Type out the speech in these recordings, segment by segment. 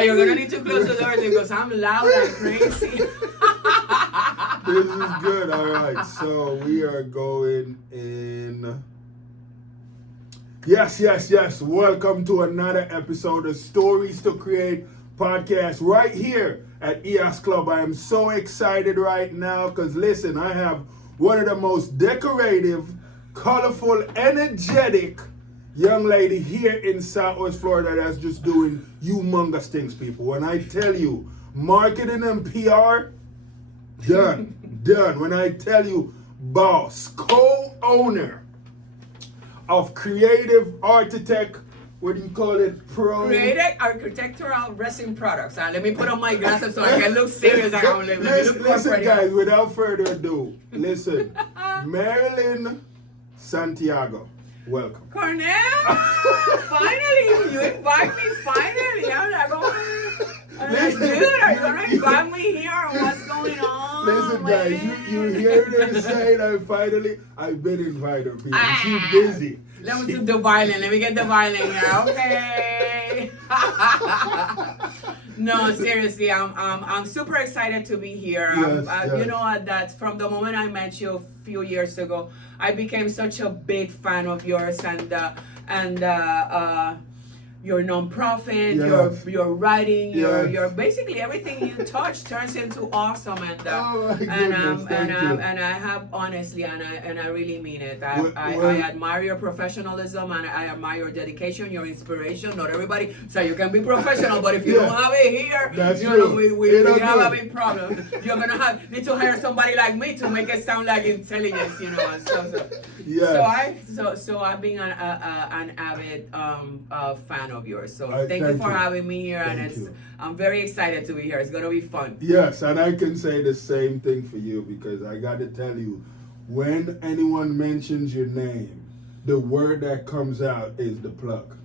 Yeah, you're gonna need to close the door because I'm loud and crazy. This is good. All right, so we are going in. Yes. Welcome to another episode of Stories to Create podcast right here at EOS Club. I am so excited right now because listen, I have one of the most decorative, colorful, energetic young lady here in Southwest Florida that's just doing humongous things, people. When I tell you marketing and PR, done. When I tell you boss, co-owner of creative architect, what do you call it? Creative architectural resin products. Let me put on my glasses so I can look serious. Listen, guys, without further ado, listen. Marilyn Santiago, welcome. Cornell, finally, you invite me. Finally, I'm like, dude, are you gonna invite me here? Or what's going on? Listen, guys, you hear her say that I've been invited. People, she's busy. Let me do the violin. Let me get the violin here. Okay. No, seriously, I'm super excited to be here. Yes. You know that from the moment I met you a few years ago, I became such a big fan of yours and your nonprofit, yes. your writing, yes. your basically everything you touch turns into awesome and I have honestly and I really mean it. I admire your professionalism and I admire your dedication, your inspiration. Not everybody so you can be professional, but if you don't have it here, that's you know we have a big problem. You're gonna need to hire somebody like me to make it sound like intelligence, you know. And so. Yes. So I've been an avid fan of yours. So thank you for having me here, I'm very excited to be here. It's gonna be fun. Yes, and I can say the same thing for you because I got to tell you, when anyone mentions your name, the word that comes out is the plug.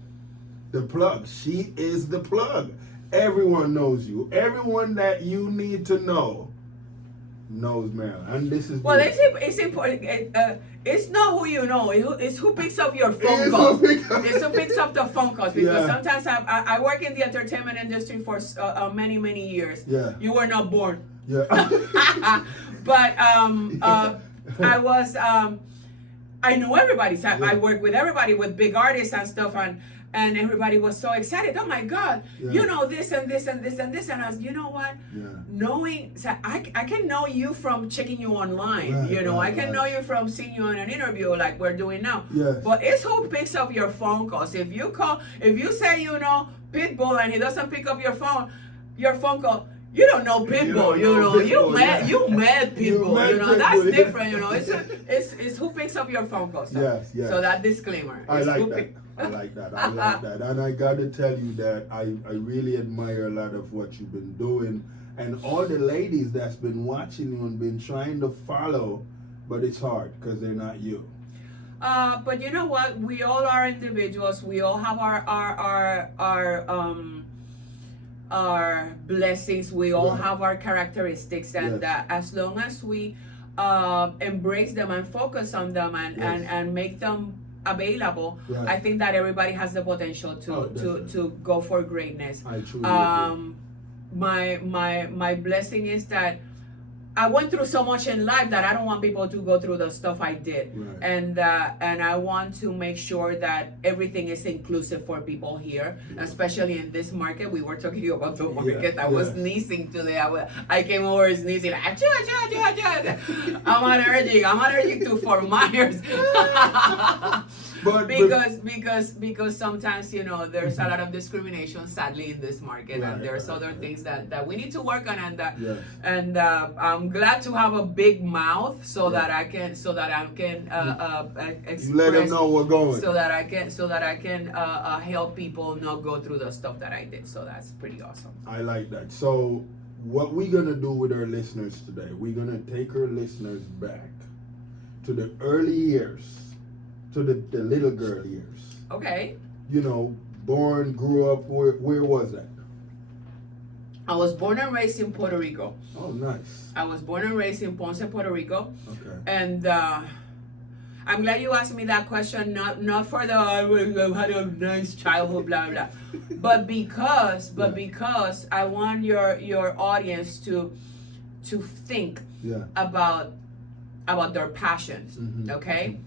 The plug. She is the plug. Everyone knows you. Everyone that you need to know knows Marilyn, and this is it's important. It's not who you know. It's who picks up your phone calls. It's who picks up the phone calls because sometimes I work in the entertainment industry for many years. Yeah. You were not born. Yeah. But I was. I know everybody. So I work with everybody, with big artists and stuff, and everybody was so excited. Oh my God, you know this and this and this and this. And I was, you know what? Knowing, so I can know you from checking you online. Right, you know, right, I can know you from seeing you in an interview like we're doing now. Yes. But it's who picks up your phone calls. If you say you know Pitbull and he doesn't pick up your phone call, you don't know Pitbull, you met Pitbull, you know, that's different, you know, it's who picks up your phone calls. So, yes. So that disclaimer. I like that. And I got to tell you that I really admire a lot of what you've been doing and all the ladies that's been watching you and been trying to follow, but it's hard because they're not you. But you know what? We all are individuals. We all have our blessings. We all have our characteristics, and as long as we embrace them and focus on them and make them available, I think that everybody has the potential to go for greatness. I truly agree. My blessing is that I went through so much in life that I don't want people to go through the stuff I did, and I want to make sure that everything is inclusive for people here, especially in this market. We were talking about the market. I was sneezing today. I came over sneezing. Like, I'm allergic to Fort Myers. Because sometimes, you know, there's a lot of discrimination, sadly, in this market, and there's other things that we need to work on, and I'm glad to have a big mouth so that I can express, let them know we're going, so that I can help people not go through the stuff that I did. So that's pretty awesome. I like that. So what we're gonna do with our listeners today, we're gonna take our listeners back to the early years, to the little girl years. Okay. You know, born, grew up, where was that? I was born and raised in Puerto Rico. Oh, nice. I was born and raised in Ponce, Puerto Rico. Okay. And I'm glad you asked me that question. Not for the I had a nice childhood, blah blah, but because I want your audience to think about their passions. Okay.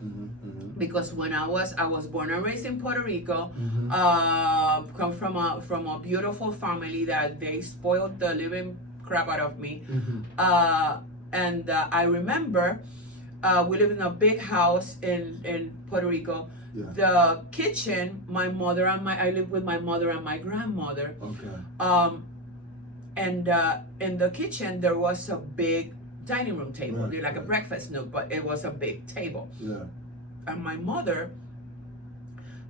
Because when I was born and raised in Puerto Rico, come from a beautiful family that they spoiled the living crap out of me, and I remember we lived in a big house in Puerto Rico. The kitchen, I lived with my mother and my grandmother. And in the kitchen there was a big dining room table, like a breakfast nook, but it was a big table. And my mother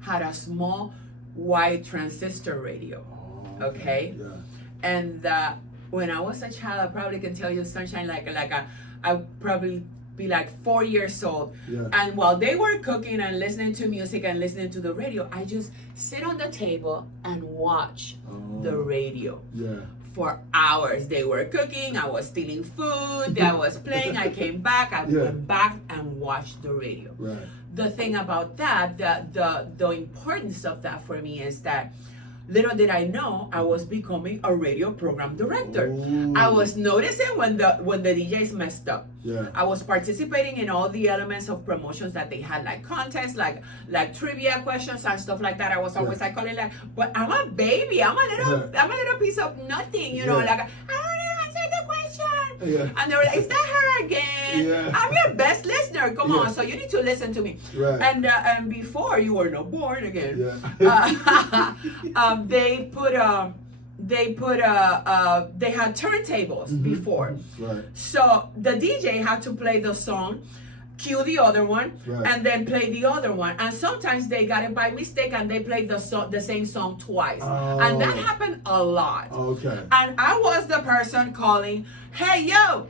had a small white transistor radio. And when I was a child, I probably can tell you, Sunshine, I probably be like 4 years old. And while they were cooking and listening to music and listening to the radio, I just sit on the table and watch the radio. For hours. They were cooking, I was stealing food, I was playing, I came back, I went back and watched the radio. The thing about that, the importance of that for me is that little did I know I was becoming a radio program director. I was noticing when the DJs messed up. I was participating in all the elements of promotions that they had, like contests, like trivia questions and stuff like that. I was always like calling but I'm a baby. I'm a little piece of nothing, you know, like I don't even answer the question. And they were like, is that her again? I'm your best listener. Come on, so you need to listen to me. And before you were not born again, they had turntables before. So the DJ had to play the song, cue the other one, and then play the other one. And sometimes they got it by mistake and they played the same song twice. And that happened a lot. And I was the person calling, hey, yo,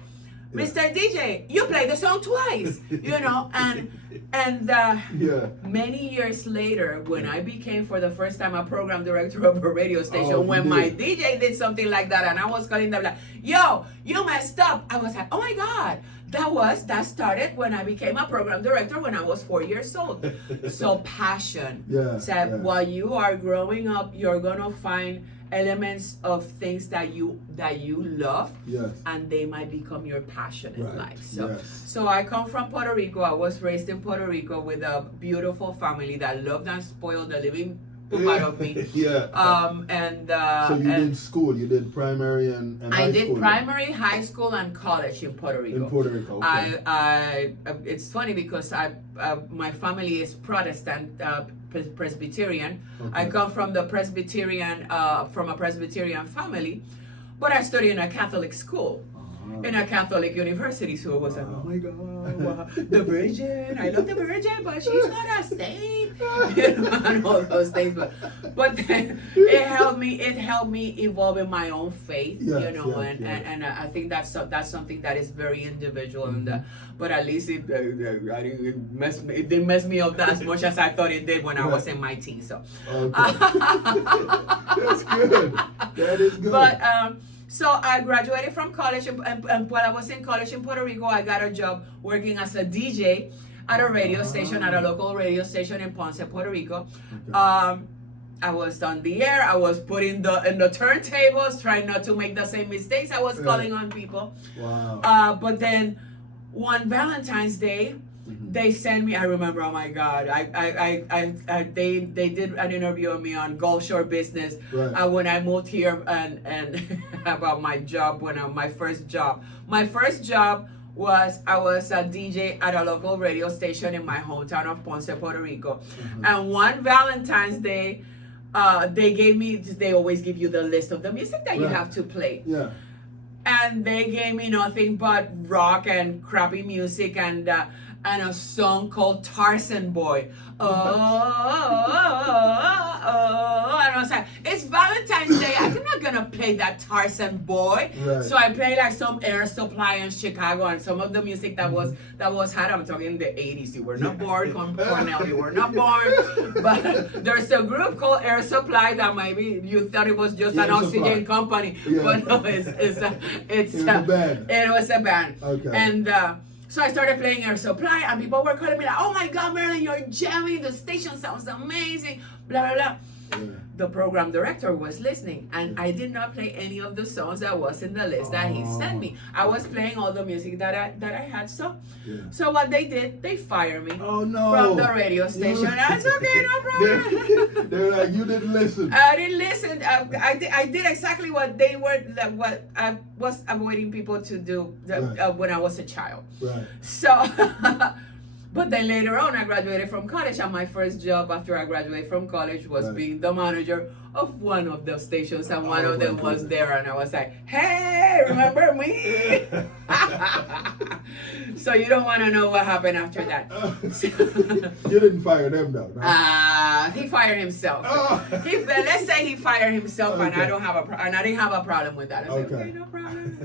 Mr. DJ, you played the song twice, you know, and many years later, when I became for the first time a program director of a radio station, when my DJ did something like that, and I was calling them like, yo, you messed up, I was like, oh my God, that started when I became a program director when I was 4 years old. So passion. While you are growing up, you're gonna find elements of things that you love, and they might become your passion in life. So I come from Puerto Rico. I was raised in Puerto Rico with a beautiful family that loved and spoiled the living poop out of me. So you did school. You did primary and high school. I did primary, high school, and college in Puerto Rico. In Puerto Rico. Okay. It's funny because my family is Protestant. Presbyterian. I come from the from a Presbyterian family, but I studied in a Catholic school, in a Catholic university. So it was like, oh my God, the Virgin. I love the Virgin, but she's not a saint, you know, and all those things. But then it helped me evolve in my own faith, you know, and I think that's something that is very individual. But at least it didn't mess me up as much as I thought it did when I was in my teens. So that's good. That is good. But so I graduated from college, and while I was in college in Puerto Rico, I got a job working as a DJ at a radio station, at a local radio station in Ponce, Puerto Rico. I was on the air. I was putting in the turntables, trying not to make the same mistakes. I was calling on people. But then one Valentine's Day, they sent me. I remember. Oh my God! They did an interview of me on Gulf Shore Business when I moved here, and about my job. My first job was I was a DJ at a local radio station in my hometown of Ponce, Puerto Rico. And one Valentine's Day, they always give you the list of the music that you have to play. And they gave me nothing but rock and crappy music and a song called Tarzan Boy. And I was like, it's Valentine's Day. I'm not gonna play that Tarzan Boy. So I played like some Air Supply in Chicago and some of the music that was had. I'm talking the 80s. You were not born, Cornell. You were not born. But there's a group called Air Supply that maybe you thought it was just an oxygen company, but no, it's a band. It was a band. So I started playing Air Supply, and people were calling me like, "Oh my God, Marilyn, you're jamming. The station sounds amazing." Blah blah blah. Yeah. The program director was listening, and I did not play any of the songs that was in the list that he sent me. I was playing all the music that I had. So what they did, they fired me Oh no! from the radio station. That's okay, no problem. They're like, you didn't listen. I didn't listen. I did exactly what they were, what I was avoiding people to do when I was a child. Right. So, but then later on, I graduated from college, and my first job after I graduated from college was being the manager of one of the stations, and one of them was there, and I was like, "Hey, remember me?" So you don't want to know what happened after that. You didn't fire them though. No? He fired himself. Oh. Let's say he fired himself, and Okay. I didn't have a problem with that. I said, Okay. "Okay, no problem."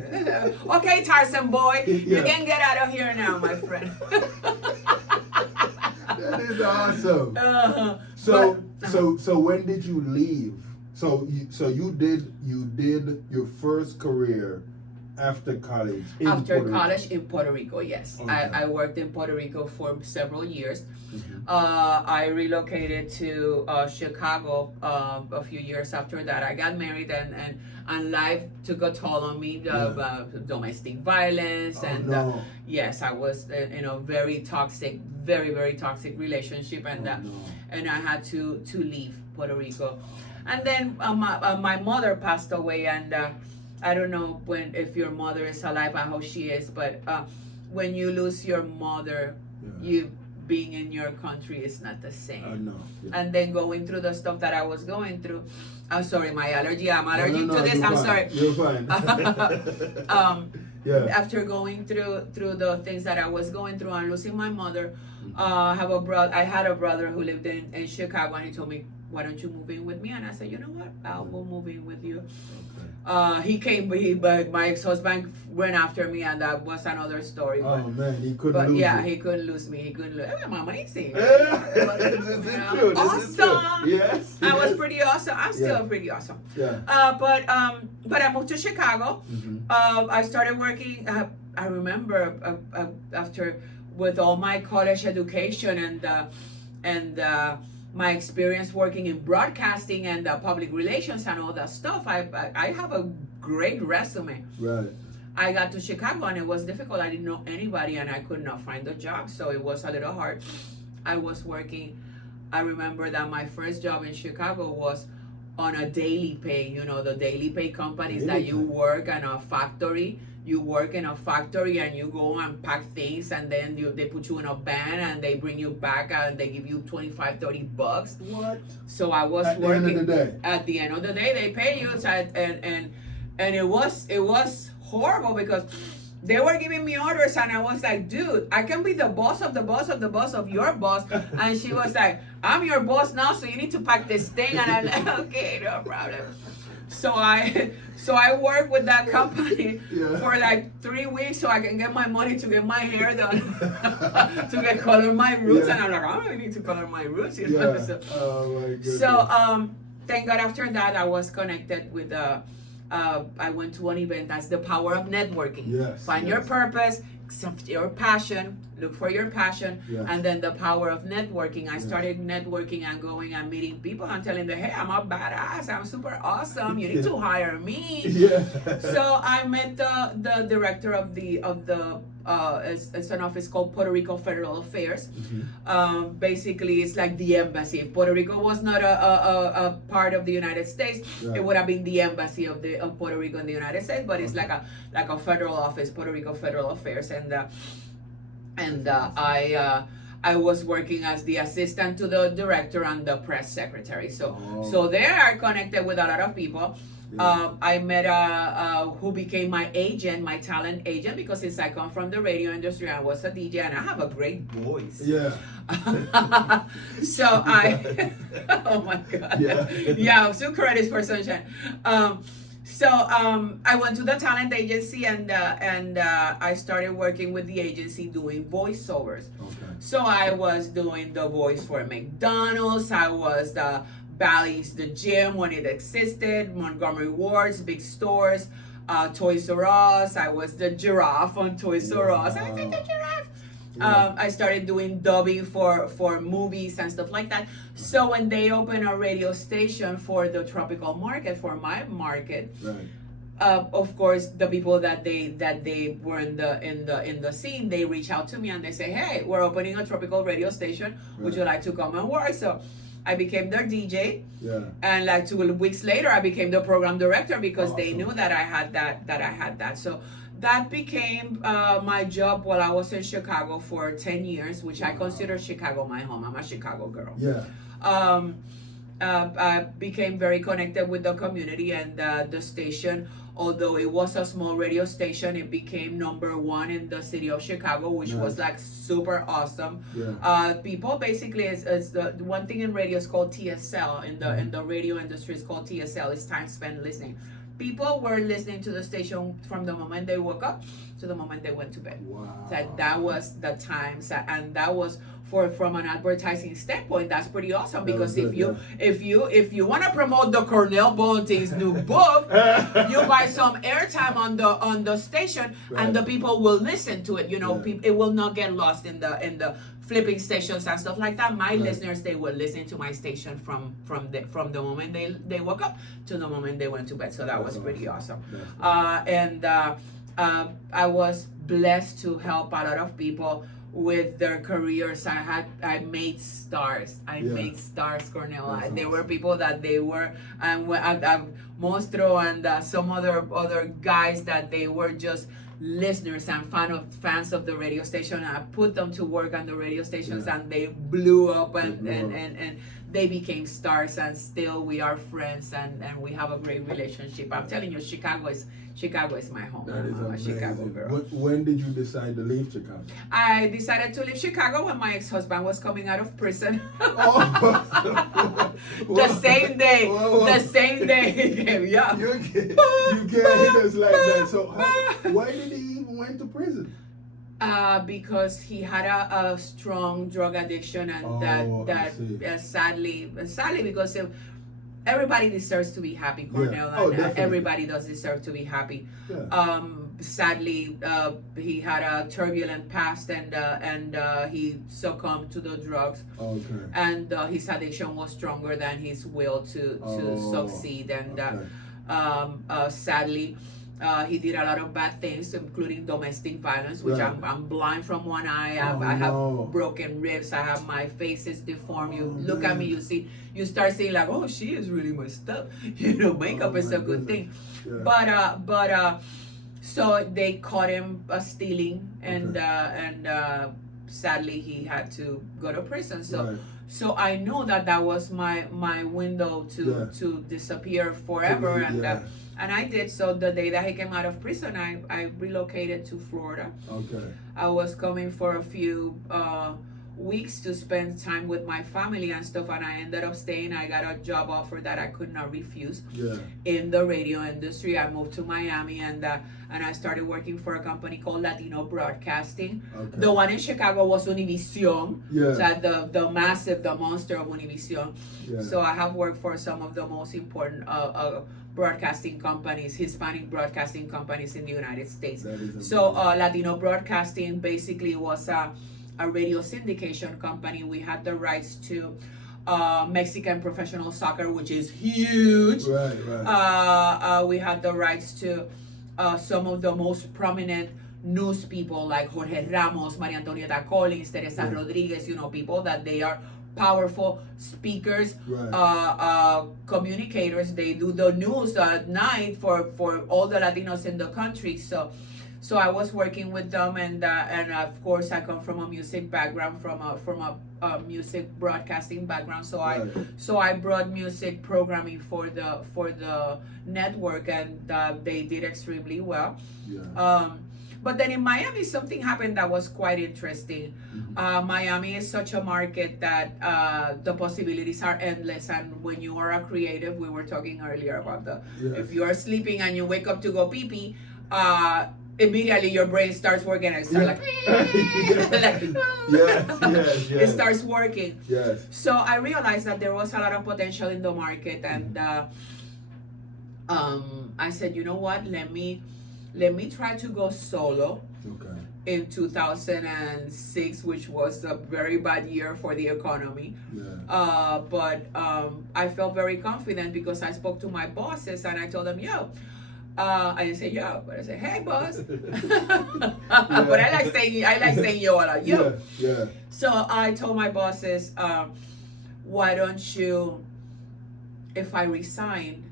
"Okay, Tarzan boy, you can get out of here now, my friend." That is awesome. So when did you leave? So you did your first career after college in After Puerto Rico. college in Puerto Rico, yes. Okay. I worked in Puerto Rico for several years. Mhm. I relocated to Chicago a few years after that. I got married, and life took a toll on me, domestic violence. Oh, And no. yes, I was in a very toxic, very toxic relationship, and Oh, no. and I had to leave Puerto Rico. And then my mother passed away, and I don't know if your mother is alive. I hope she is. But when you lose your mother, you being in your country is not the same. I know. Yeah. And then going through the stuff that I was going through. I'm sorry, my allergy. I'm allergic No, to this. you're I'm fine. sorry. You're fine. Yeah. After going through the things that I was going through and losing my mother, I had a brother who lived in Chicago, and he told me, "Why don't you move in with me?" And I said, "You know what? I will move in with you." He came, but my ex-husband went after me, and that was another story. Oh man, he couldn't But lose yeah, you. he couldn't lose me. He couldn't lose. I'm amazing. This is true. This is true. Awesome. Yes. I was yes. pretty awesome. I'm still Yeah. pretty awesome. Yeah. But I moved to Chicago. Mhm. I started working. I remember after with all my college education and my experience working in broadcasting and public relations and all that stuff. I have a great resume. Right. I got to Chicago, and it was difficult. I didn't know anybody, and I could not find a job, so it was a little hard. I was working. I remember that my first job in Chicago was on a daily pay. You know, the daily pay companies that you work in a factory. You work in a factory, and you go and pack things, and then they put you in a van, and they bring you back, and they give you $25-$30. What? So I was At working. the end of the day. At the end of the day, they pay you, and it was horrible because they were giving me orders, and I was like, "Dude, I can be the boss of the boss of the boss of your boss." And she was like, "I'm your boss now, so you need to pack this thing." And I'm like, "Okay, no problem." So I worked with that company for like 3 weeks so I can get my money to get my hair done, to get color my roots. And I'm like, "I don't need to color my roots." You know? Yeah. Oh my goodness. So thank God after that I was connected with I went to an event. That's the power of networking. Yes, Find your purpose, accept your passion, look for your passion, Yes. and then the power of networking. I started networking and going and meeting people and telling them, "Hey, I'm a badass. I'm super awesome. You need to hire me." Yeah. So I met the director of the it's an office called Puerto Rico Federal Affairs. Basically, it's like the embassy. If Puerto Rico was not a part of the United States, Right. it would have been the embassy of Puerto Rico in the United States. But it's like a federal office, Puerto Rico Federal Affairs, and I was working as the assistant to the director and the press secretary. So there I connected with a lot of people. I met who became my agent, my talent agent, because since I come from the radio industry, I was a DJ and I have a great voice. Yeah. So oh my God. Yeah. So credits for sunshine. So I went to the talent agency and I started working with the agency doing voiceovers. Okay. So I was doing the voice for McDonald's. I was the Bally's, the gym when it existed, Montgomery Wards, big stores. Toys R Us. I was the giraffe on Toys R Us. I was like the giraffe. Yeah. I started doing dubbing for movies and stuff like that. So when they opened a radio station for the tropical market, for my market, Right. of course, the people that they were in the scene, they reach out to me and they say, "Hey, we're opening a tropical radio station. Would you like to come and work?" So I became their DJ, Yeah. and like 2 weeks later, I became the program director because they Awesome. knew that I had that. So that became my job while I was in Chicago for 10 years, which I consider Chicago my home. I'm a Chicago girl. Yeah. I became very connected with the community, and the station, although it was a small radio station, it became #1 in the city of Chicago, which was like super awesome. Yeah. People basically is the one thing in radio is called TSL. In the radio industry is called TSL. It's time spent listening. People were listening to the station from the moment they woke up to the moment they went to bed. Wow. That was the times, and that was from an advertising standpoint. That's pretty awesome, because good, if you want to promote the Cornell Bunting's new book, you buy some airtime on the station, and the people will listen to it. It will not get lost in the flipping stations and stuff like that. My listeners, they will listen to my station from the moment they woke up to the moment they went to bed. So that was pretty awesome. I was blessed to help a lot of people with their careers. I made stars. Made stars, Cornell. There were people that they were, and Monstro and some other guys that they were just listeners and fans of the radio station. I put them to work on the radio stations, and they blew up, and they became stars, and still we are friends, and we have a great relationship. I'm telling you, Chicago is my home. That is I'm a amazing. Chicago girl. When did you decide to leave Chicago? I decided to leave Chicago when my ex-husband was coming out of prison. The same day. The same day he came. Yeah. You can't hit us like that. So why did he even went to prison? Because he had a strong drug addiction, and sadly, because everybody deserves to be happy, Cornell, and everybody does deserve to be happy. Yeah. Sadly, he had a turbulent past, and he succumbed to the drugs. Okay. And his addiction was stronger than his will to succeed, and sadly, he did a lot of bad things, including domestic violence, which I'm blind from one eye. I have broken ribs. I have, my face is deformed. You look at me, you start saying like, oh, she is really messed up. Makeup is a good thing. Yeah. But so they caught him stealing, and sadly he had to go to prison. So I know that was my window to disappear forever, and I did. So the day that he came out of prison, I relocated to Florida. Okay. I was coming for a few weeks to spend time with my family and stuff, and I ended up staying. I got a job offer that I could not refuse in the radio industry. I moved to Miami, and I started working for a company called Latino Broadcasting. Okay. The one in Chicago was Univision. Yeah. So the monster of Univision. Yeah. So I have worked for some of the most important broadcasting companies, Hispanic broadcasting companies in the United States. So Latino Broadcasting basically was a radio syndication company. We had the rights to Mexican professional soccer, which is huge. Right. We had the rights to some of the most prominent news people like Jorge Ramos, Maria Antonieta Collins, Teresa Rodriguez, people that they are powerful speakers, communicators. They do the news at night for all the Latinos in the country. So I was working with them, and of course I come from a music background, from a music broadcasting background. So I brought music programming for the network, and they did extremely well. Yeah. But then in Miami, something happened that was quite interesting. Mm-hmm. Miami is such a market that the possibilities are endless. And when you are a creative, we were talking earlier about if you are sleeping and you wake up to go pee-pee, immediately your brain starts working and starts it starts working. Yes. So I realized that there was a lot of potential in the market, and I said, you know what? Let me try to go solo. Okay. In 2006, which was a very bad year for the economy. Yeah. But I felt very confident because I spoke to my bosses and I told them, yo, I didn't say yo, but I said, hey, boss. But I like saying yo a lot, yo. Yeah. So I told my bosses, why don't you, if I resign,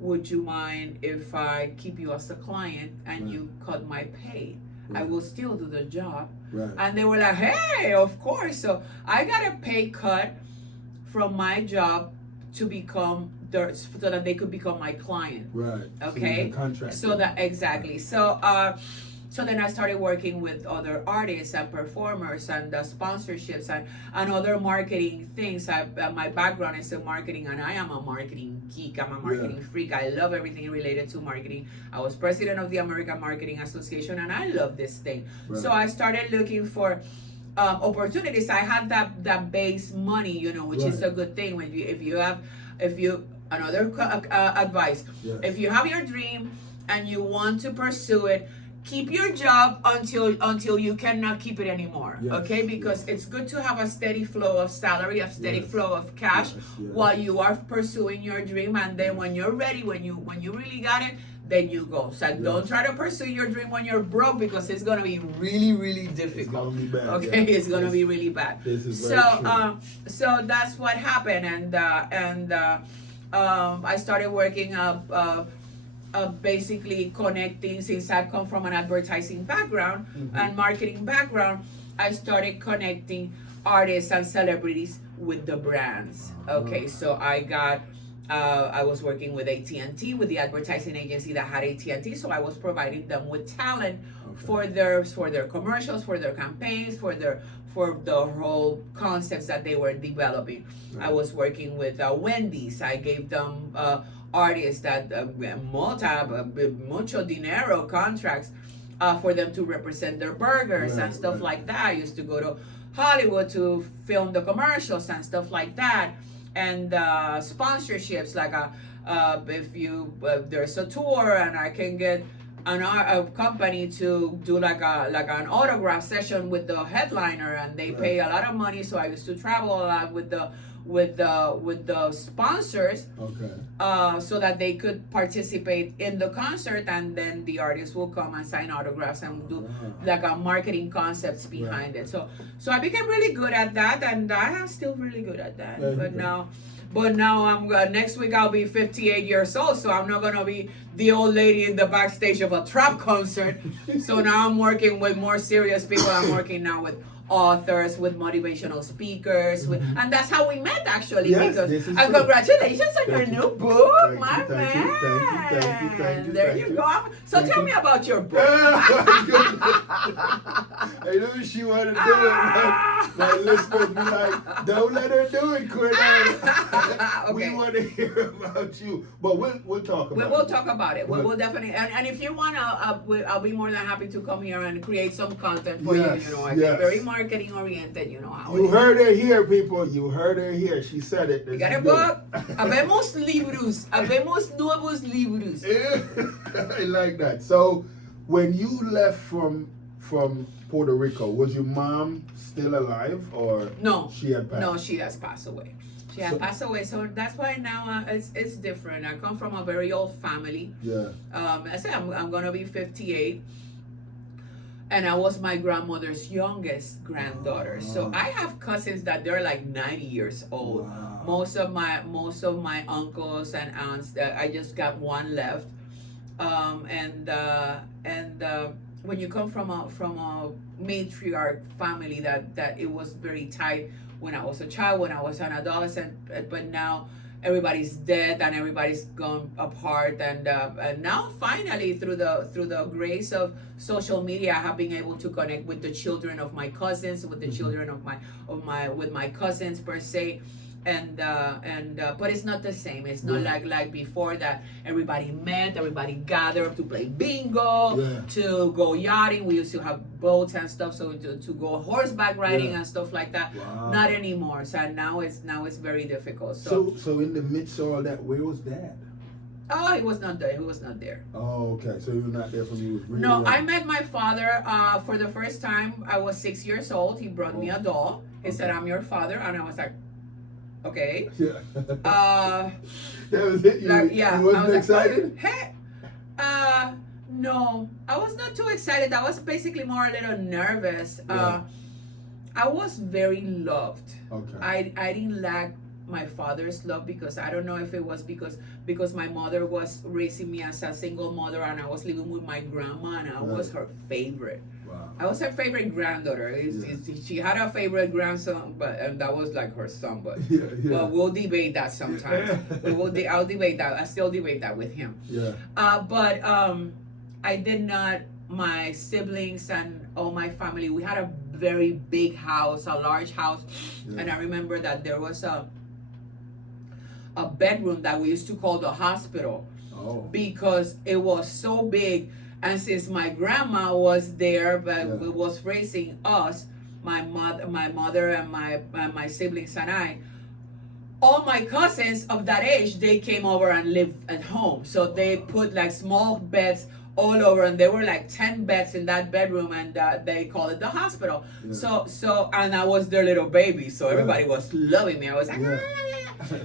would you mind if I keep you as a client and you cut my pay? I will still do the job. Right. And they were like, hey, of course. So I got a pay cut from my job to become so that they could become my client. Right. Okay. So that exactly. So so then I started working with other artists and performers and sponsorships and other marketing things. My background is in marketing, and I am a marketing geek. I'm a marketing freak. I love everything related to marketing. I was president of the American Marketing Association, and I love this thing. Right. So I started looking for opportunities. I had that base money, which is a good thing. When another advice, if you have your dream and you want to pursue it, keep your job until you cannot keep it anymore. Okay, because it's good to have a steady flow of salary, a steady flow of cash while you are pursuing your dream, and then when you're ready, when you really got it, then you go. So don't try to pursue your dream when you're broke, because it's gonna be really, really difficult. It's gonna be bad. Okay, it's gonna be really bad. This is very true. So that's what happened, and I started working basically connecting. Since I come from an advertising background and marketing background, I started connecting artists and celebrities with the brands. Okay, so I was working with AT&T, with the advertising agency that had AT&T, so I was providing them with talent for their commercials, for their campaigns, for the whole concepts that they were developing. I was working with Wendy's. I gave them artists that mucho dinero contracts for them to represent their burgers and stuff like that. I used to go to Hollywood to film the commercials and stuff like that, and sponsorships, like if there's a tour and I can get a company to do like an autograph session with the headliner, and they pay a lot of money, so I used to travel a lot with the sponsors, so that they could participate in the concert, and then the artists will come and sign autographs and do like a marketing concepts behind it. So I became really good at that, and I am still really good at that. But now I'm next week I'll be 58 years old, so I'm not gonna be the old lady in the backstage of a trap concert. So now I'm working with more serious people. I'm working now with authors, with motivational speakers, and that's how we met, actually. And congratulations on your new book, my man. Thank you. There you go. So tell me about your book. I knew she wanted to do it. My listeners be like, don't let her do it, Cornell. We want to hear about you, but we'll talk about it. We'll talk about it. We'll definitely, and if you want to, I'll be more than happy to come here and create some content for you. I get very marketing oriented, how you heard her here, people. You heard her here. She said it. We got a book. Habemos libros. Habemos nuevos libros. I like that. So when you left from Puerto Rico, was your mom still alive, or no? She had passed. No, she has passed away. She had passed away, so that's why now it's different. I come from a very old family. I said I'm gonna be 58. And I was my grandmother's youngest granddaughter. So I have cousins that they're like 90 years old. Wow. Most of my uncles and aunts, I just got one left. And when you come from a matriarch family, that it was very tight when I was a child, when I was an adolescent, but now everybody's dead and everybody's gone apart, and now finally through the grace of social media, I have been able to connect with the children of my cousins, with the children of my cousins per se, and but it's not the same. It's not like before, that everybody met, everybody gathered to play bingo, to go yachting. We used to have boats and stuff, so to go horseback riding and stuff like that. Not anymore. So now it's very difficult. So in the midst of all that, where was Dad? Oh, he was not there. He was not there. Oh, okay. So you were not there when he was really No, young. I met my father for the first time. I was 6 years old. He brought me a doll. He said, "I'm your father," and I was like, "Okay." Yeah. Uh, That was it. You, like, yeah. you wasn't I was excited? like, hey. No, I was not too excited. I was basically more a little nervous. Yeah. I was very loved. Okay. I didn't lack my father's love because I don't know if it was because my mother was raising me as a single mother and I was living with my grandma and I was her favorite. Wow. I was her favorite granddaughter. She had a favorite grandson, and that was like her son. But but we'll debate that sometimes. I'll debate that. I still debate that with him. Yeah. But I did not. My siblings and all my family. We had a very big house, a large house, and I remember that there was a bedroom that we used to call the hospital because it was so big. And since my grandma was there, but was raising us, my mother and my siblings and I, all my cousins of that age, they came over and lived at home. So they put like small beds all over, and there were like 10 beds in that bedroom, and they call it the hospital. So and I was their little baby, so everybody was loving me. I was like,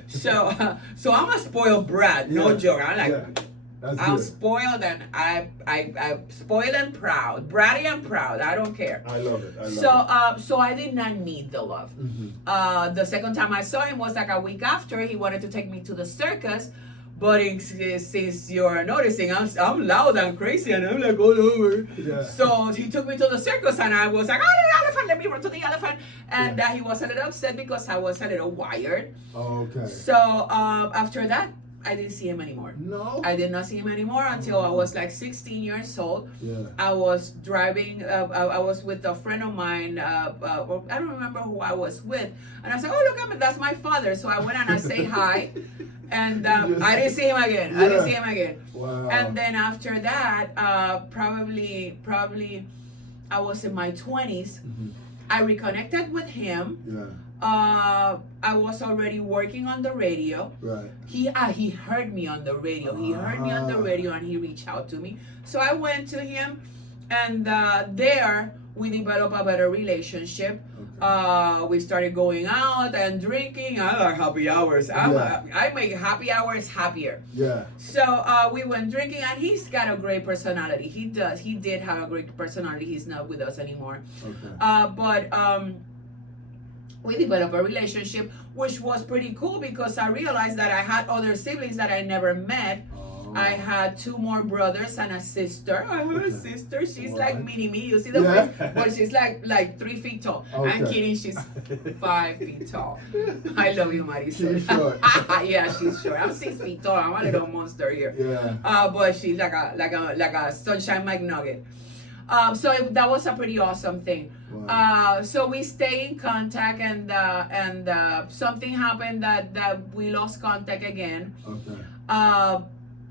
so I'm a spoiled brat, no joke. I'm like, I'm spoiled, and I spoiled and proud, bratty and proud. I don't care. I love it. So I did not need the love. The second time I saw him was like a week after. He wanted to take me to the circus, but since you're noticing, I'm loud and crazy, and I'm like all over. So he took me to the circus, and I was like, oh, the elephant, let me run to the elephant. And he was a little upset because I was a little wired. Okay. So after that, I didn't see him anymore. No? I did not see him anymore until I was like 16 years old. I was driving, I was with a friend of mine, I don't remember who I was with, and I said, oh, look at me, that's my father. So I went and I say hi, and I didn't see him again. Wow. And then after that, probably I was in my 20s, I reconnected with him. I was already working on the radio. Right. He heard me on the radio. He heard me on the radio, and he reached out to me. So I went to him, and there we developed a better relationship. We started going out and drinking. I like happy hours. I make happy hours happier. Yeah. So we went drinking, and he's got a great personality. He does. He did have a great personality. He's not with us anymore. But we developed a relationship, which was pretty cool because I realized that I had other siblings that I never met. I had 2 more brothers and a sister. I have a sister. She's like mini me. You see the face? But she's like 3 feet tall. I'm kidding. She's 5 feet tall. I love you, Marisol. She's short. Yeah, she's short. I'm 6 feet tall. I'm a little monster here. But she's like a sunshine McNugget. So that was a pretty awesome thing. Wow. So we stay in contact, and something happened that we lost contact again.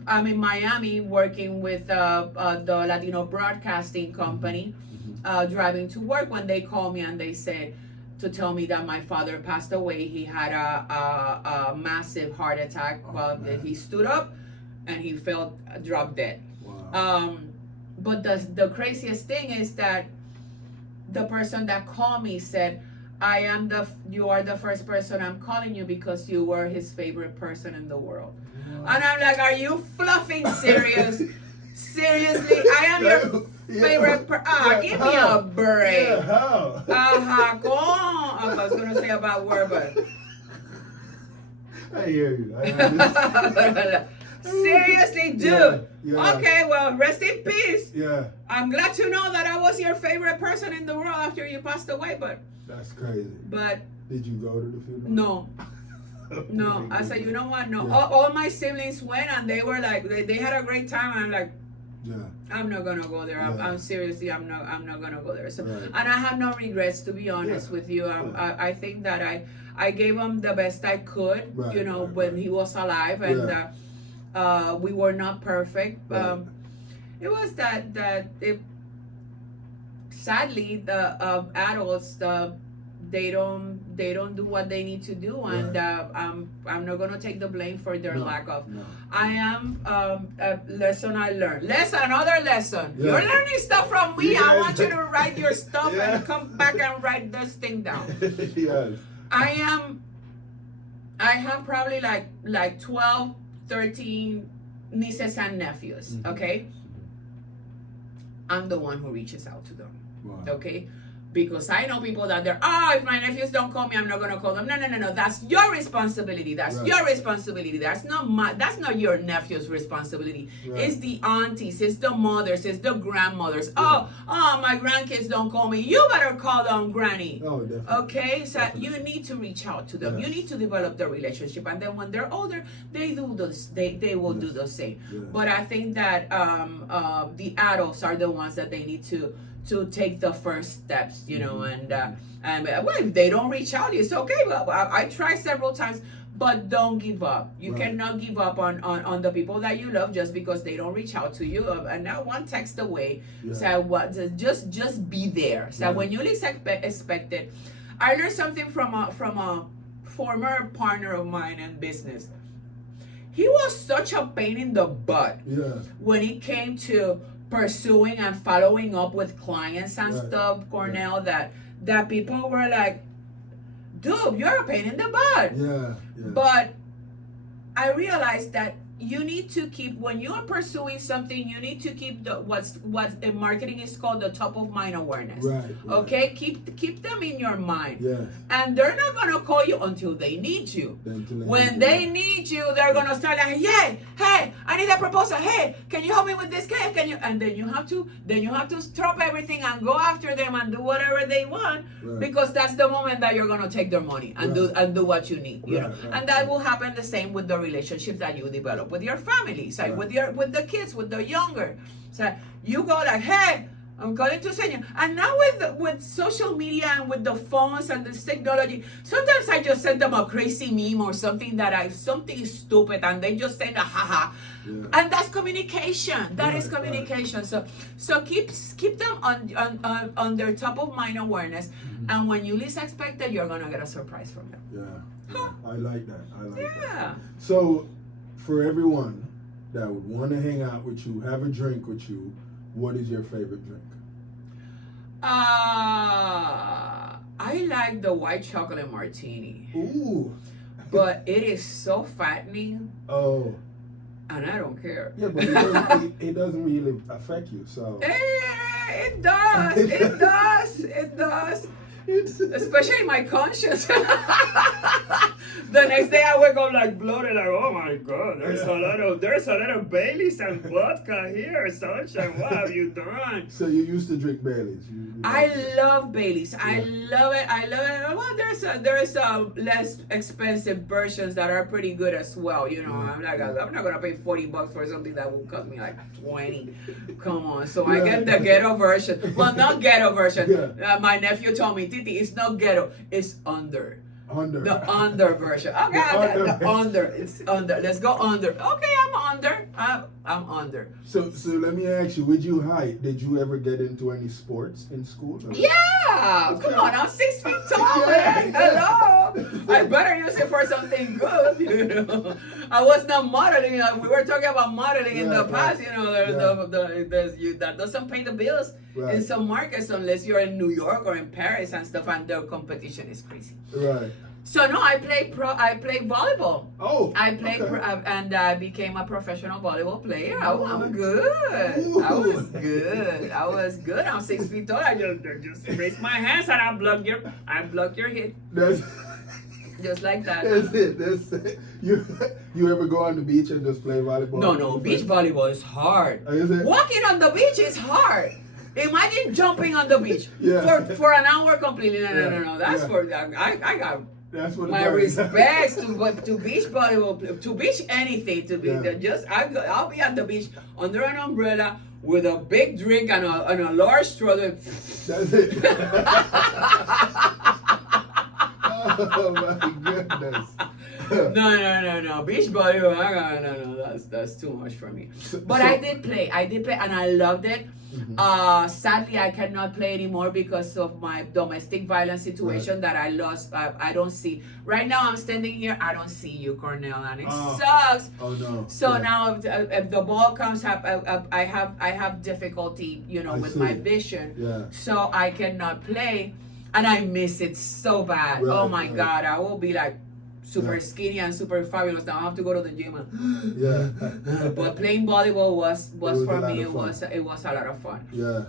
I'm in Miami working with the Latino broadcasting company, driving to work when they called me and they said to tell me that my father passed away. He had a massive heart attack. He stood up and he fell, dropped dead. Wow. But the craziest thing is that the person that called me said, you are the first person I'm calling you because you were his favorite person in the world. And I'm like, are you fluffing serious? Seriously, I am your favorite person. Give me a break. I was going to say a bad word, but I hear you. Seriously, dude. Yeah. Okay, well, rest in peace. Yeah. I'm glad to know that I was your favorite person in the world after you passed away, but that's crazy. But did you go to the funeral? No. No. I said, you know what? No. Yeah. All my siblings went, and they were like, they had a great time, and I'm like, I'm not gonna go there. I'm seriously, I'm not gonna go there. So, and I have no regrets, to be honest with you. I think that I gave him the best I could, when he was alive, and we were not perfect. It was sadly, the adults, they don't do what they need to do, and I'm not gonna take the blame for their lack of. No. I am a lesson I learned. Another lesson. Yeah. You're learning stuff from me. Yes. I want you to write your stuff Yeah. and come back and write this thing down. Yes. I have probably like 12, 13 nieces and nephews. Mm-hmm. Okay, I'm the one who reaches out to them. Wow. Okay, because I know people that if my nephews don't call me, I'm not gonna call them. No. That's your responsibility. That's Right. your responsibility. That's not your nephew's responsibility. Right. It's the aunties, it's the mothers, it's the grandmothers. Yeah. My grandkids don't call me. You better call them, granny. Oh, definitely. Okay, so Definitely. you need to reach out to them. Yes. You need to develop the relationship, and then when they're older, they do those. They will do the same. Yes. But I think that the adults are the ones that they need to take the first steps, you know, and well, if they don't reach out, it's okay. But I tried several times, but don't give up. You Right. cannot give up on the people that you love just because they don't reach out to you. And now one text away. Yeah. So what? Just be there. So Yeah. when you least expect it, I learned something from a former partner of mine in business. He was such a pain in the butt Yeah. when it came to pursuing and following up with clients and Right. stuff, Cornell, that people were like, dude, you're a pain in the butt. Yeah. But I realized that you need to keep, when you're pursuing something, you need to keep what in marketing is called the top of mind awareness. Right. Okay, keep them in your mind. Yes. And they're not gonna call you until they need you. Then When they need you, they're gonna start like, yeah, hey, I need a proposal. Hey, can you help me with this? Can you? And then you have to drop everything and go after them and do whatever they want, Right. because that's the moment that you're gonna take their money and do what you need. You know, Right. and that will happen the same with the relationships that you develop with your family, so Right. with the kids, with the younger. So you go like, hey, I'm going to send you. And now with social media and with the phones and this technology, sometimes I just send them a crazy meme or something something stupid, and they just send a haha. Yeah. And that's communication. That is Right, communication. So keep them on their top of mind awareness. Mm-hmm. And when you least expect it, you're gonna get a surprise from them. Yeah. I like that. Yeah. So, for everyone that would want to hang out with you, have a drink with you, what is your favorite drink? I like the white chocolate martini, Ooh. but it is so fattening, Oh. and I don't care. Yeah, but it doesn't really affect you, so. It does. It does. It does. Especially my conscience. The next day I wake up like bloated, like, oh my God, there's a lot of Baileys and vodka here, sunshine. What have you done? So you used to drink Baileys? I love Baileys. I love it. Well, there's less expensive versions that are pretty good as well. You know, I'm not gonna pay $40 for something that will cost me like 20. Come on. So I get the ghetto version. Well, not ghetto version. Yeah. My nephew told me, Titi, it's not ghetto. It's under. Under. The under version. Okay, the under. It's under. Let's go under. Okay, I'm under. I'm under. So let me ask you, with you height, did you ever get into any sports in school? Or? Yeah, Okay. come on, I'm 6 feet tall, Yeah. man. Hello. I better use it for something good, you know. I was not modeling. We were talking about modeling in the past, you know. That doesn't pay the bills in some markets unless you're in New York or in Paris and stuff, and their competition is crazy. Right. So no, I play volleyball. Oh. I played okay. and I became a professional volleyball player. I'm good. Ooh. I was good. I'm 6 feet tall. I just raised my hands and I block your hit. That's Just like that. That's it. You ever go on the beach and just play volleyball? No, beach volleyball is hard. Is it? Walking on the beach is hard. Imagine jumping on the beach Yeah. for an hour completely. No. That's Yeah. I got That's what my it is. respects to beach volleyball, to beach anything, to be Yeah. I'll be at the beach under an umbrella with a big drink and a large straw. That's it. Oh my goodness. No. Beach volleyball, no. That's too much for me. But I did play, and I loved it. Sadly, I cannot play anymore because of my domestic violence situation that I lost. I don't see. Right now, I'm standing here. I don't see you, Cornell, and it sucks. Oh no. So now, if the ball comes up, I have difficulty, with my vision. Yeah. So I cannot play, and I miss it so bad. Right, Oh my God, I will be like super skinny and super fabulous. Now I have to go to the gym. But playing volleyball was for me. It was a lot of fun. Yeah.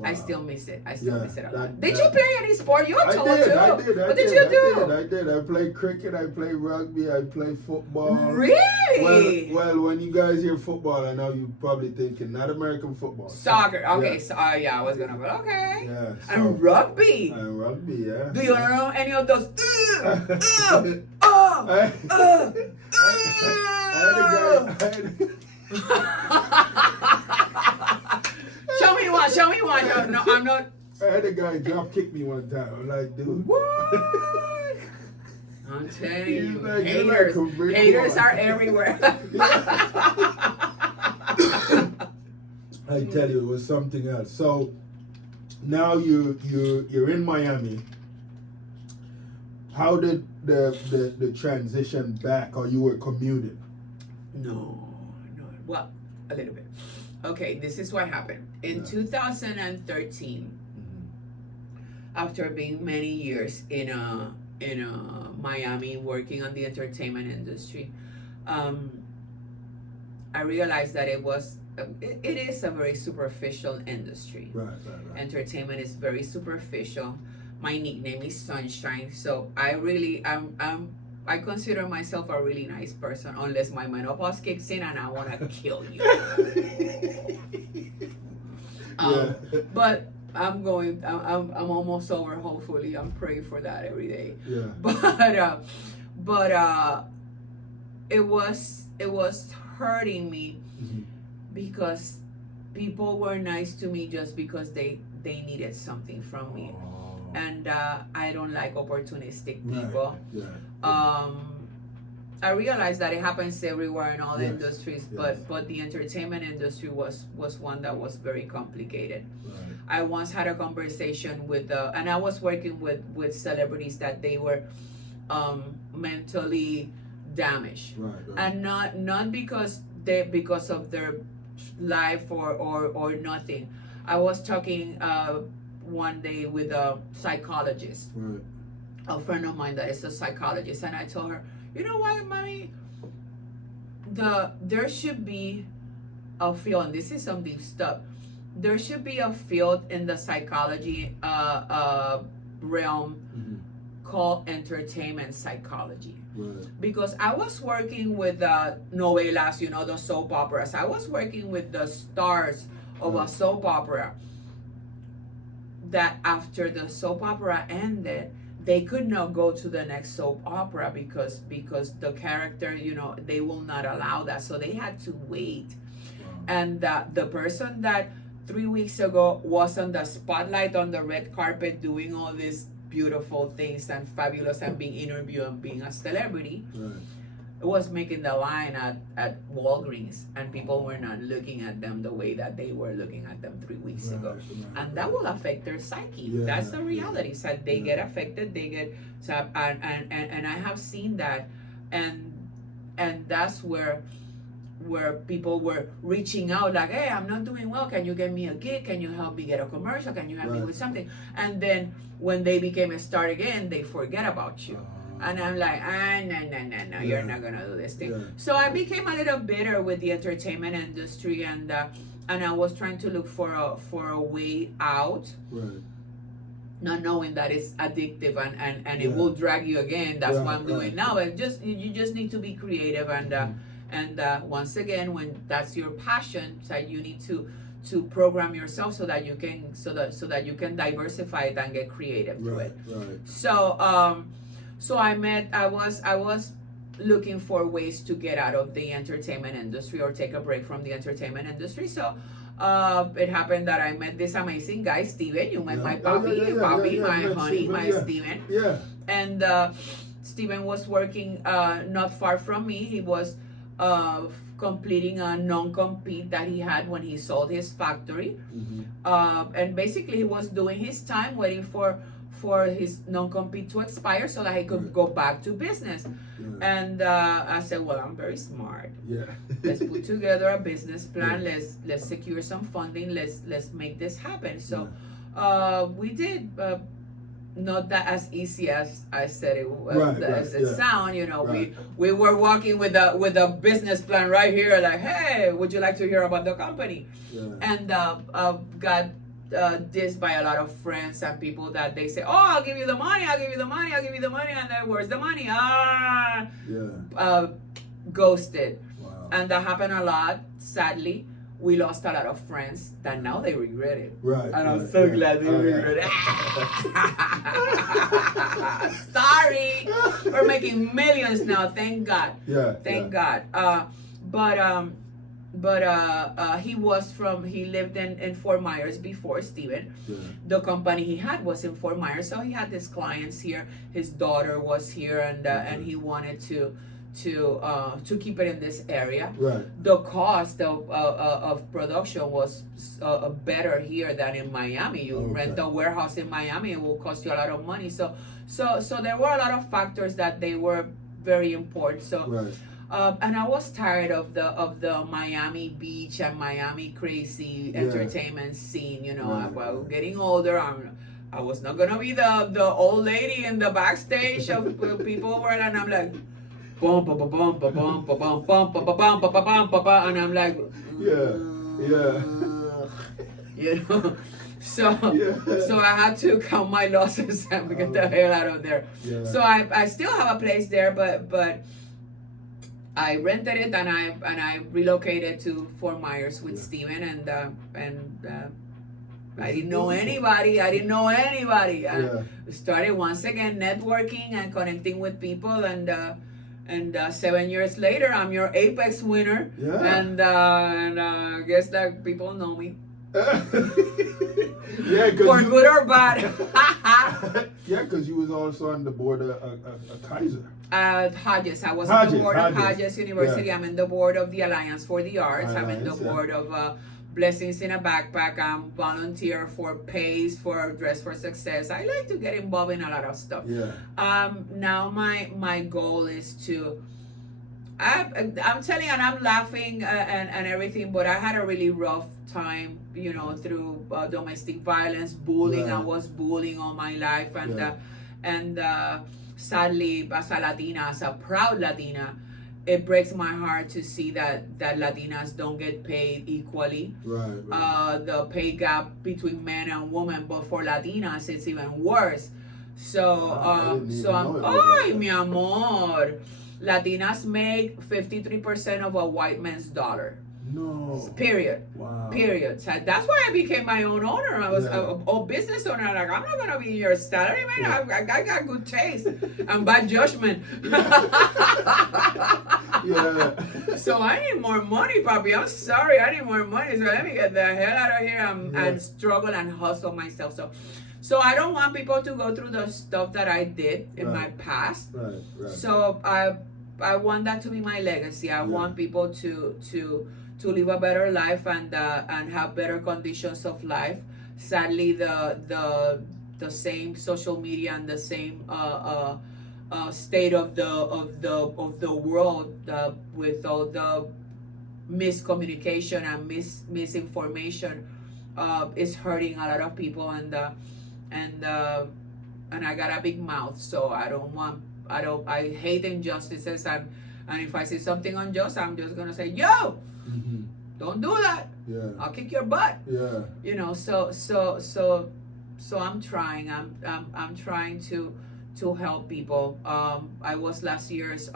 I still miss it. Miss it a lot. Did that- you play any sport? You're tall too. I What did you do? I did. I played cricket. I played rugby. I played football. Really? Well, when you guys hear football, I know you're probably thinking not American football. Soccer. Okay. Yeah. So I was gonna go. Okay. Yeah. And rugby. And rugby, yeah. Do you know any of those? I had a guy. Show me one. No, I'm not. I had a guy drop kick me one time. I'm like, dude. What? I'm telling you, Like, haters are everywhere. I tell you, it was something else. So now you're in Miami. How did the transition back, or you were commuting? No. Well, a little bit. Okay, this is what happened. In 2013, after being many years in Miami working on the entertainment industry, I realized that it is a very superficial industry. Right. Entertainment is very superficial. My nickname is Sunshine, so I consider myself a really nice person, unless my menopause kicks in and I want to kill you. But I'm almost over. Hopefully, I'm praying for that every day. Yeah. But it was hurting me because people were nice to me just because they needed something from me. And I don't like opportunistic people. Right. Yeah. I realized that it happens everywhere in all industries, but the entertainment industry was one that was very complicated. Right. I once had a conversation with and I was working with celebrities that they were mentally damaged, Right. and not because of their life or nothing. I was talking one day with a psychologist, Right. a friend of mine that is a psychologist, and I told her, you know what, mommy, there should be a field, and this is some deep stuff. There should be a field in the psychology realm called entertainment psychology. Right. Because I was working with novelas, the soap operas. I was working with the stars of a soap opera that after the soap opera ended, they could not go to the next soap opera because the character, they will not allow that. So they had to wait. Wow. And the person that 3 weeks ago was on the spotlight on the red carpet doing all these beautiful things and fabulous and being interviewed and being a celebrity, Right. was making the line at Walgreens, and people were not looking at them the way that they were looking at them 3 weeks ago. Right. And that will affect their psyche. Yeah, That's the reality. So they yeah. get affected, and I have seen that, and that's where people were reaching out like, hey, I'm not doing well, can you get me a gig, can you help me get a commercial, can you help me with something? And then when they became a star again, they forget about you. And I'm like, no, you're not gonna do this thing. Yeah. So I became a little bitter with the entertainment industry, and I was trying to look for a way out, Right. not knowing that it's addictive and it will drag you again. That's what I'm doing now. And you just need to be creative, and once again, when that's your passion, so you need to program yourself so that you can diversify it and get creative to it. Right. So I was looking for ways to get out of the entertainment industry or take a break from the entertainment industry. So it happened that I met this amazing guy, Steven. You met my puppy, my honey, Steven, my Steven. Yeah. And Steven was working not far from me. He was completing a non-compete that he had when he sold his factory. And basically he was doing his time waiting for his non-compete to expire so that he could go back to business. And I said, well, I'm very smart. Let's put together a business plan. Let's secure some funding. Let's make this happen. So we did. Not that as easy as I said it sound. You know, we were walking with a business plan right here, like, hey, would you like to hear about the company? And got dissed by a lot of friends and people that they say, oh, I'll give you the money, and then where's the money? Ghosted. And that happened a lot, sadly. We lost a lot of friends that now they regret it. And I'm so glad they regret it. Sorry. We're making millions now, thank God. Thank God. But he lived in Fort Myers before Steven. The company he had was in Fort Myers, so he had his clients here. His daughter was here, and he wanted to keep it in this area. The cost of production was better here than in Miami. You rent a warehouse in Miami, it will cost you a lot of money. So there were a lot of factors that they were very important. So and I was tired of the Miami beach and Miami crazy entertainment scene. You know, I was getting older. I was not gonna be the old lady in the backstage of people were, and I'm like, bum ba ba bum ba bum ba bum bum ba ba bum ba ba bum ba ba, and I'm like, you know, so I had to count my losses and get the hell out of there. So I still have a place there, but I rented it and I relocated to Fort Myers with Steven, and I didn't know anybody. I started once again networking and connecting with people, and 7 years later, I'm your Apex winner, and I guess that people know me. For good or bad. Because you was also on the board of Kaiser. Hodges. I was on the board of Hodges University. I'm in the board of the Alliance for the Arts. I'm in the board of Blessings in a Backpack. I'm volunteer for PACE, for Dress for Success. I like to get involved in a lot of stuff. Now my goal is to, I'm telling you, and I'm laughing and everything, but I had a really rough time, you know, through domestic violence, bullying. I was bullying all my life, and sadly, as a Latina, as a proud Latina, it breaks my heart to see that Latinas don't get paid equally. The pay gap between men and women, but for Latinas, it's even worse. So, mi amor, Latinas make 53% of a white man's dollar. No. Period. Wow. Period. So that's why I became my own owner. I was a business owner. Like, I'm not gonna be your salary man. I got good taste and bad judgment. So I need more money, papi. I'm sorry. I need more money. So let me get the hell out of here and struggle and hustle myself. So I don't want people to go through the stuff that I did in my past. So I want that to be my legacy. I want people to live a better life and have better conditions of life. Sadly, the same social media and the same state of the world with all the miscommunication and misinformation is hurting a lot of people, and I got a big mouth, so I hate injustices, and if I see something unjust, I'm just gonna say, yo, don't do that. I'll kick your butt. You know, so I'm trying. I'm trying to help people. I was last year's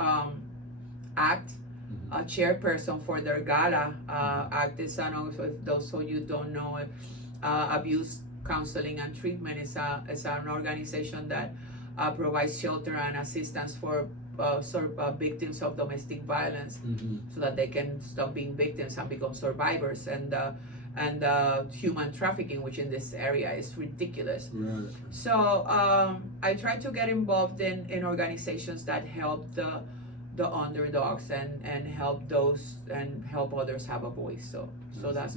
ACT chairperson for their gala. ACT is, I don't know if those of you don't know it, abuse counseling and treatment is an organization that provides shelter and assistance for victims of domestic violence, so that they can stop being victims and become survivors. And human trafficking, which in this area is ridiculous. Right. So I try to get involved in organizations that help the underdogs and help those and help others have a voice. So that's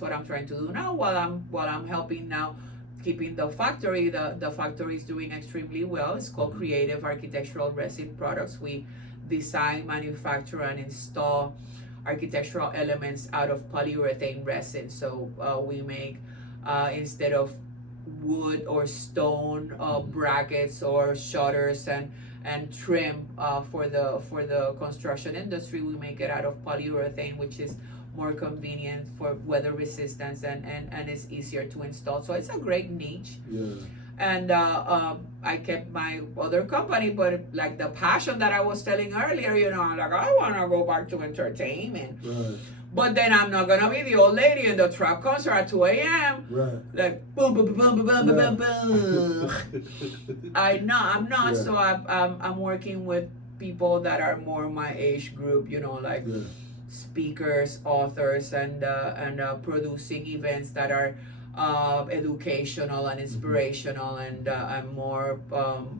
what I'm trying to do now while I'm helping now keeping the factory. The factory is doing extremely well. It's called Creative Architectural Resin Products. We design, manufacture, and install architectural elements out of polyurethane resin. So we make instead of wood or stone brackets or shutters and trim for the construction industry, we make it out of polyurethane, which is more convenient for weather resistance and it's easier to install. So it's a great niche. Yeah. And I kept my other company, but like the passion that I was telling earlier, I'm like, I want to go back to entertainment. Right. But then I'm not gonna be the old lady in the trap concert at 2 a.m. Right. Like boom, boom, boom, boom, boom, boom, boom. I'm not. Yeah. So I'm working with people that are more my age group. Like speakers, authors, and producing events that are educational and inspirational and more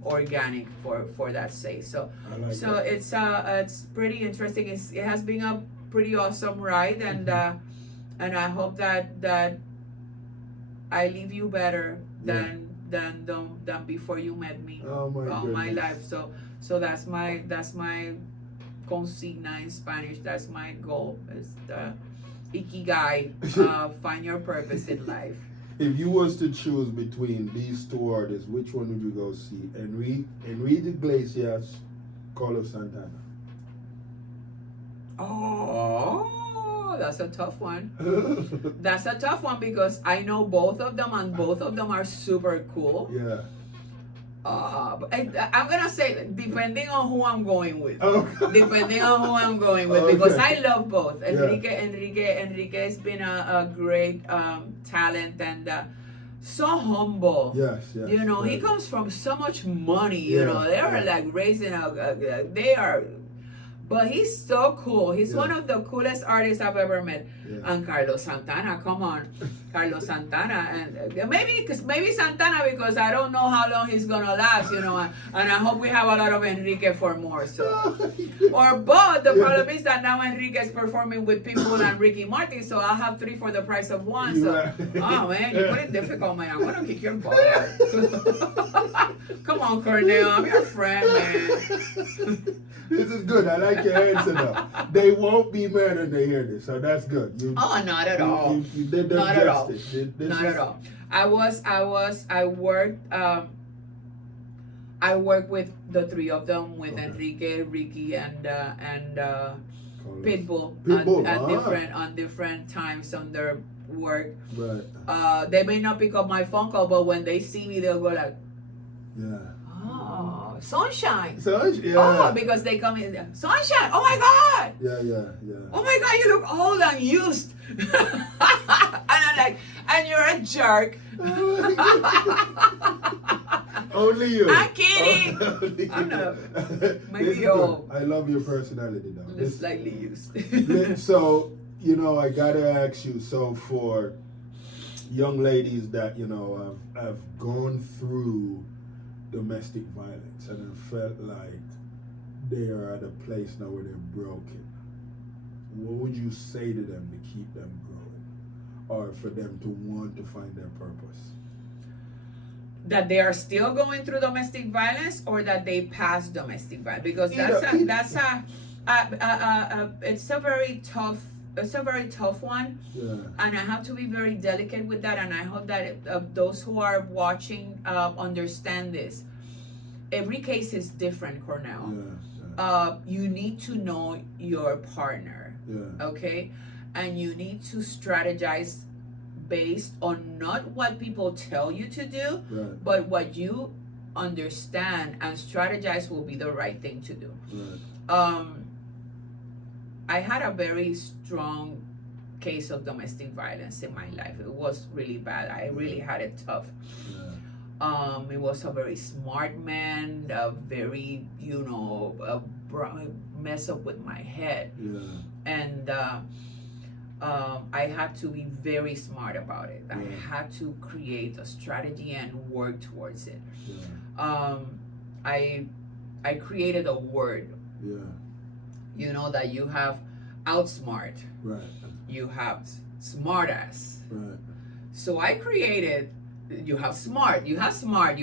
organic for that sake. So it's pretty interesting. It has been a pretty awesome ride, and I hope that I leave you better than before you met me all my life. So that's my consigna in Spanish. That's my goal. Is the ikigai. Find your purpose in life. If you was to choose between these two artists, which one would you go see? Enrique Iglesias, Carlos Santana. Oh, that's a tough one. That's a tough one because I know both of them and both of them are super cool. Yeah. I'm gonna say depending on who I'm going with. Okay. Depending on who I'm going with, because I love both. Enrique has been a great talent and so humble. Yes. He comes from so much money. They are like raising but he's so cool. He's one of the coolest artists I've ever met. Yeah. And Carlos Santana, come on. Carlos Santana. And maybe Santana because I don't know how long he's going to last, and I hope we have a lot of Enrique for more. So, or both. The problem is that now Enrique is performing with Pitbull and Ricky Martin, so I'll have 3 for the price of 1. So, oh man, you put it difficult, man. I'm going to kick your butt. Come on, Cornell. I'm your friend, man. This is good. I like your answer though. They won't be mad when they hear this, so that's good. Not at all. You did them justice. Not at all. I worked with the 3 of them, with Enrique, Ricky, and Pitbull on different times on their work. Right. They may not pick up my phone call, but when they see me, they'll go like, yeah. Oh, Sunshine. Yeah. Oh, because they come in there. Sunshine. Oh my God. Yeah. Oh my God, you look old and used. And I'm like, and you're a jerk. Only you. I'm kidding. I'm not. Maybe old. I love your personality though. It's slightly used. So, I gotta ask you, so for young ladies that, have gone through domestic violence and have felt like they are at a place now where they're broken, what would you say to them to keep them growing or for them to want to find their purpose? That they are still going through domestic violence or that they passed domestic violence? Because it's a very tough one. Yeah. And I have to be very delicate with that, and I hope that those who are watching understand this. Every case is different, Cornell. Yeah. You need to know your partner, okay? And you need to strategize based on not what people tell you to do, but what you understand, and strategize will be the right thing to do. Right. I had a very strong case of domestic violence in my life. It was really bad. I really had it tough. It was a very smart man, a very, mess up with my head. Yeah. And I had to be very smart about it. I had to create a strategy and work towards it. I created a word. You know that you have outsmart. You have smartass. So I created. You have smart. You have outsmart.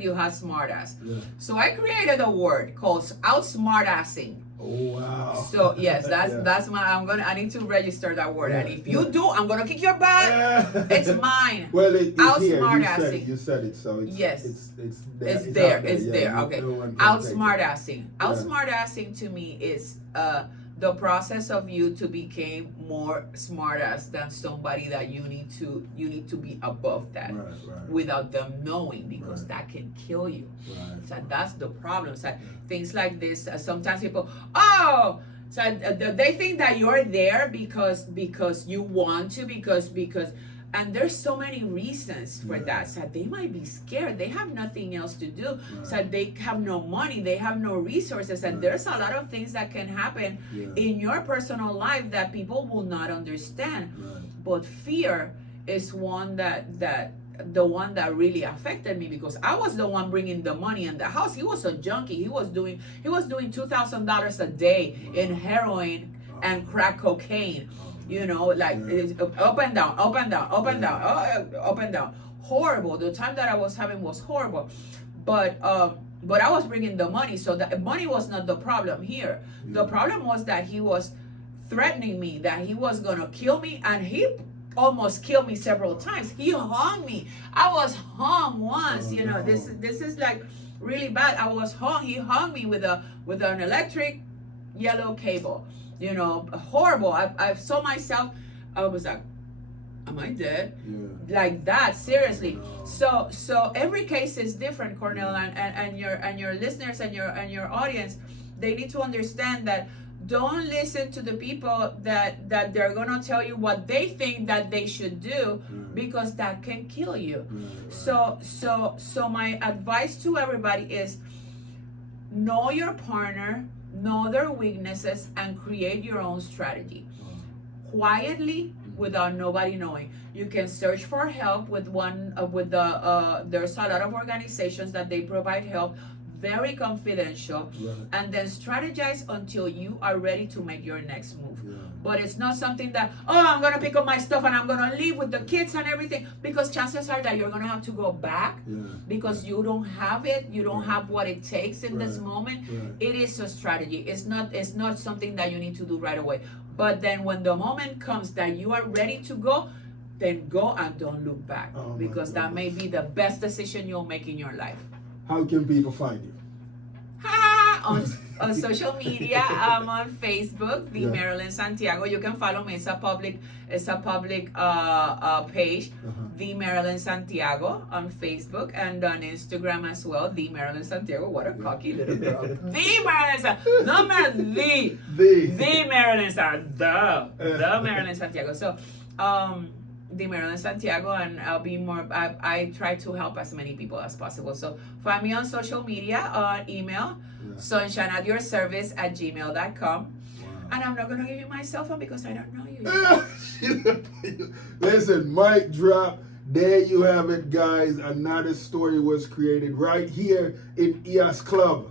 You have smartass. So I created a word called outsmartassing. Oh wow! So yes, that's my. I need to register that word, and if you do, I'm gonna kick your butt. It's mine. Well, it's here. Outsmartassing. You said it, so it's yes, it's there. It's there. Okay. Outsmartassing. Outsmartassing to me is the process of you to become more smartass than somebody that you need to be above that without them knowing, because that can kill you. So that's the problem. So things like this, sometimes people, they think that you're there because you want to, because and there's so many reasons for that. So they might be scared. They have nothing else to do. So they have no money. They have no resources. And there's a lot of things that can happen in your personal life that people will not understand. But fear is one the one that really affected me, because I was the one bringing the money in the house. He was a junkie. He was doing $2,000 a day in heroin and crack cocaine. You know, like up and down. Horrible. The time that I was having was horrible. But I was bringing the money, so the money was not the problem here. The problem was that he was threatening me, that he was gonna kill me, and he almost killed me several times. He hung me. I was hung once. You know, this is like really bad. I was hung. He hung me with an electric yellow cable. You know, horrible. I saw myself. I was like, am I dead? Like that, seriously. So every case is different, Cornell, and your listeners and your audience, they need to understand that don't listen to the people that they're gonna tell you what they think that they should do, because that can kill you. So my advice to everybody is know your partner, know their weaknesses, and create your own strategy quietly, without nobody knowing. You can search for help with there's a lot of organizations that they provide help, very confidential, and then strategize until you are ready to make your next move. But it's not something that, I'm gonna pick up my stuff and I'm gonna leave with the kids and everything, because chances are that you're gonna have to go back because you don't have it. You don't have what it takes in this moment. It is a strategy. It's not something that you need to do right away. But then when the moment comes that you are ready to go, then go and don't look back, because that may be the best decision you'll make in your life. How can people find you? On social media, I'm on Facebook, the Marilyn Santiago. You can follow me. It's a public page, the Marilyn Santiago on Facebook, and on Instagram as well, the Marilyn Santiago. What a cocky little girl. The Marilyn Santiago. The Marilyn Santiago. The Marilyn Santiago. So, the Marilyn Santiago, and I'll be more. I try to help as many people as possible. So find me on social media, on email, sunshineatyourservice@gmail.com. And I'm not gonna give you my cell phone because I don't know you. Listen, mic drop. There you have it, guys. Another story was created right here in EOS Club.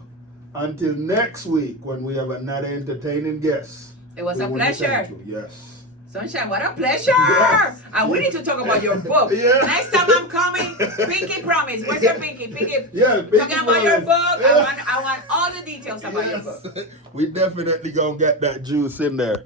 Until next week, when we have another entertaining guest. It was a pleasure. Yes. Sunshine, what a pleasure! Yes. And we need to talk about your book. Next time I'm coming, Pinky promise. Where's your Pinky? Pinky, Pinky talking about your book. I want all the details about your book. We definitely gonna get that juice in there.